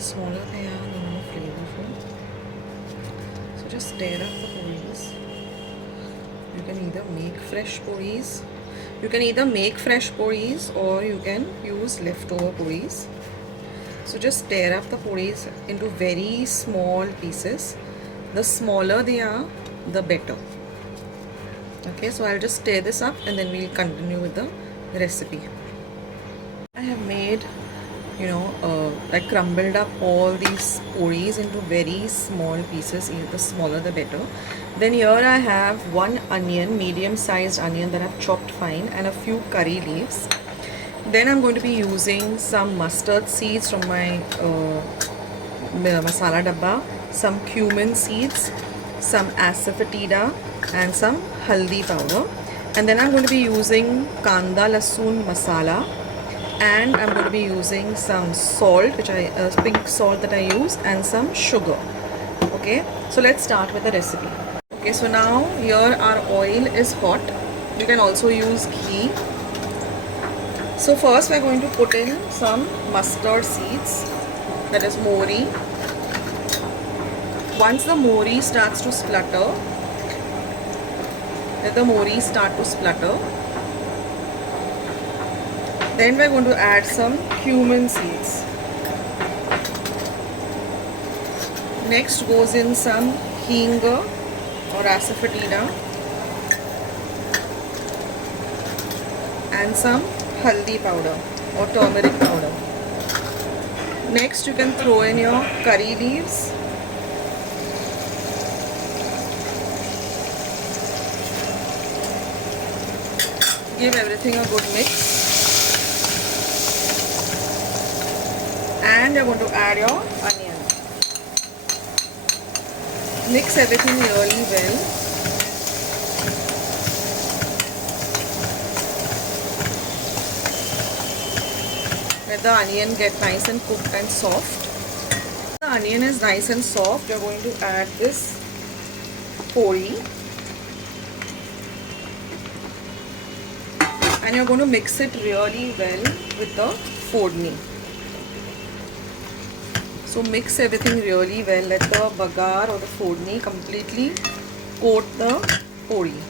The smaller they are, the more flavorful. So just stir up the polis. You can either make fresh polis. Or you can use leftover polis. So just stir up the polis into very small pieces. The smaller they are, the better. Okay, so I'll just stir this up and then we'll continue with the recipe. I have made, I crumbled up all these poris into very small pieces. The smaller the better. Then here I have one onion, medium sized onion that I've chopped fine, and a few curry leaves. Then I'm going to be using some mustard seeds from my masala dabba, some cumin seeds, some asafoetida, and some haldi powder. And then I'm going to be using kanda, lasun, masala, and I'm going to be using some salt, pink salt that I use, and some sugar. Okay, so let's start with the recipe. Okay, so now here our oil is hot. You can also use ghee. So first we're going to put in some mustard seeds, that is mori. Once the mori starts to splutter, then we're going to add some cumin seeds. Next goes in some hing or asafoetida and some haldi powder or turmeric powder. Next you can throw in your curry leaves. Give everything a good mix. And you're going to add your onion. Mix everything really well. Let the onion get nice and cooked and soft. The onion is nice and soft. You're going to add this poli. And you're going to mix it really well with the fodni. So mix everything really well. Let the bagar or the fodni completely coat the poli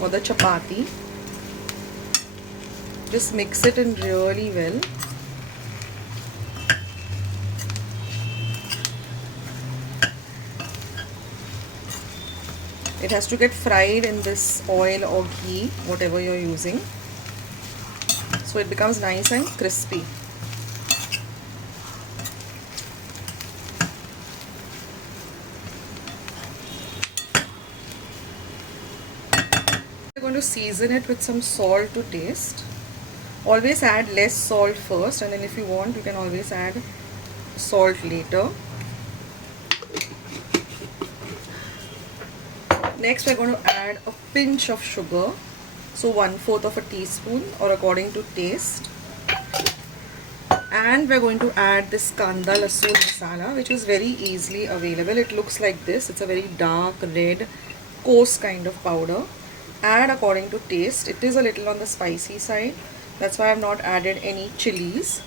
or the chapati. Just mix it in really well. It has to get fried in this oil or ghee, whatever you're using, so it becomes nice and crispy. We're going to season it with some salt to taste. Always add less salt first, and then if you want, you can always add salt later. Next we're going to add a pinch of sugar, so 1/4 of a teaspoon or according to taste. And we're going to add this kanda lasun masala, which is very easily available. It looks like this. It's a very dark red coarse kind of powder. Add according to taste. It is a little on the spicy side, that's why I have not added any chillies.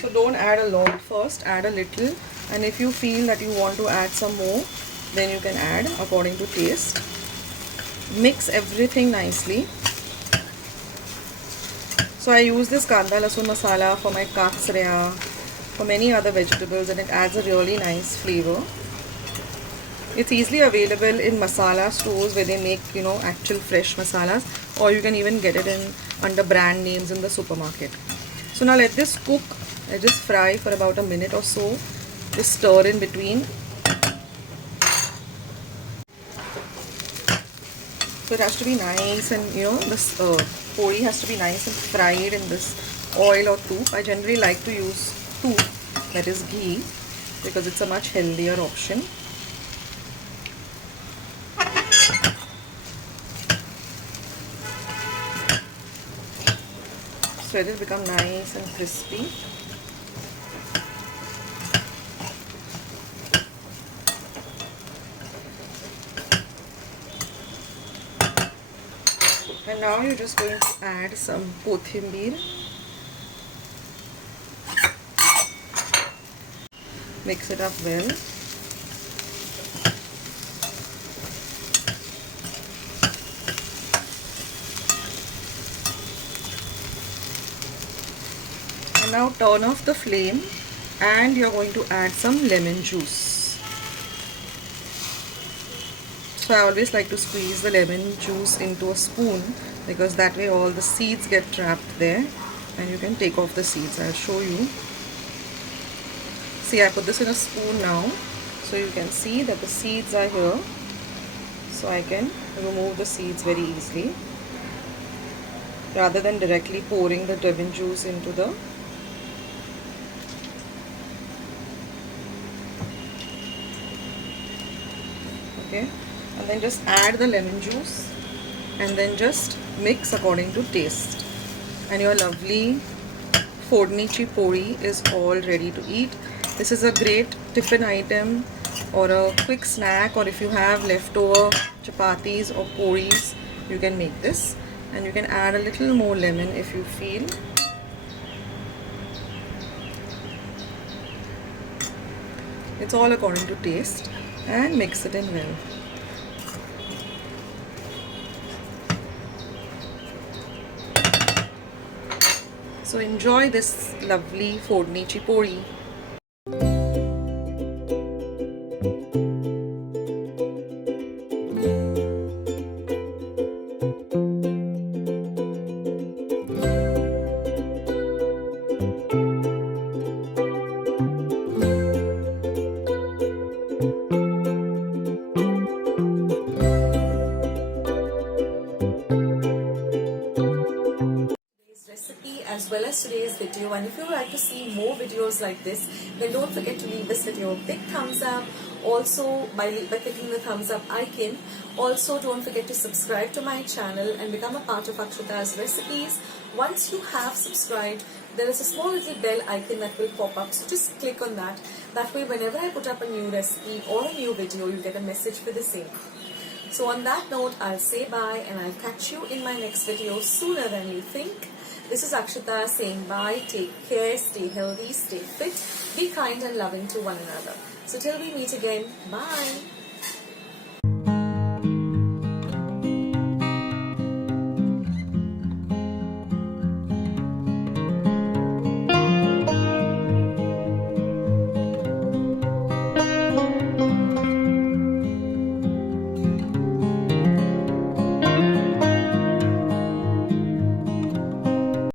So don't add a lot first, add a little, and if you feel that you want to add some more, then you can add according to taste. Mix everything nicely. So I use this kanda lasun masala for my katsreya, for many other vegetables, and it adds a really nice flavor. It's easily available in masala stores where they make, actual fresh masalas, or you can even get it under brand names in the supermarket. So now let this cook. I just fry for about a minute or so. Just stir in between. So it has to be nice, and this poli has to be nice and fried in this oil or tup. I generally like to use tup, that is ghee, because it's a much healthier option. So it will become nice and crispy. And now you're just going to add some kothimir. Mix it up well. And now turn off the flame and you're going to add some lemon juice. So I always like to squeeze the lemon juice into a spoon because that way all the seeds get trapped there and you can take off the seeds. I'll show you. See, I put this in a spoon now so you can see that the seeds are here. So I can remove the seeds very easily rather than directly pouring the lemon juice into the and then just add the lemon juice and then just mix according to taste, and your lovely Phodnichipoli is all ready to eat. This is a great tiffin item or a quick snack, or if you have leftover chapatis or polis, you can make this, and you can add a little more lemon if you feel. It's all according to taste, and mix it in well. So enjoy this lovely Phodnichipoli. As well as today's video, and if you would like to see more videos like this, then don't forget to leave this video a big thumbs up. Also by clicking the thumbs up icon. Also don't forget to subscribe to my channel and become a part of Akshita's recipes. Once you have subscribed, there is a small little bell icon that will pop up, so just click on that. That way whenever I put up a new recipe or a new video, you get a message for the same. So on that note, I'll say bye and I'll catch you in my next video sooner than you think. This is Akshita saying bye, take care, stay healthy, stay fit, be kind and loving to one another. So till we meet again, bye.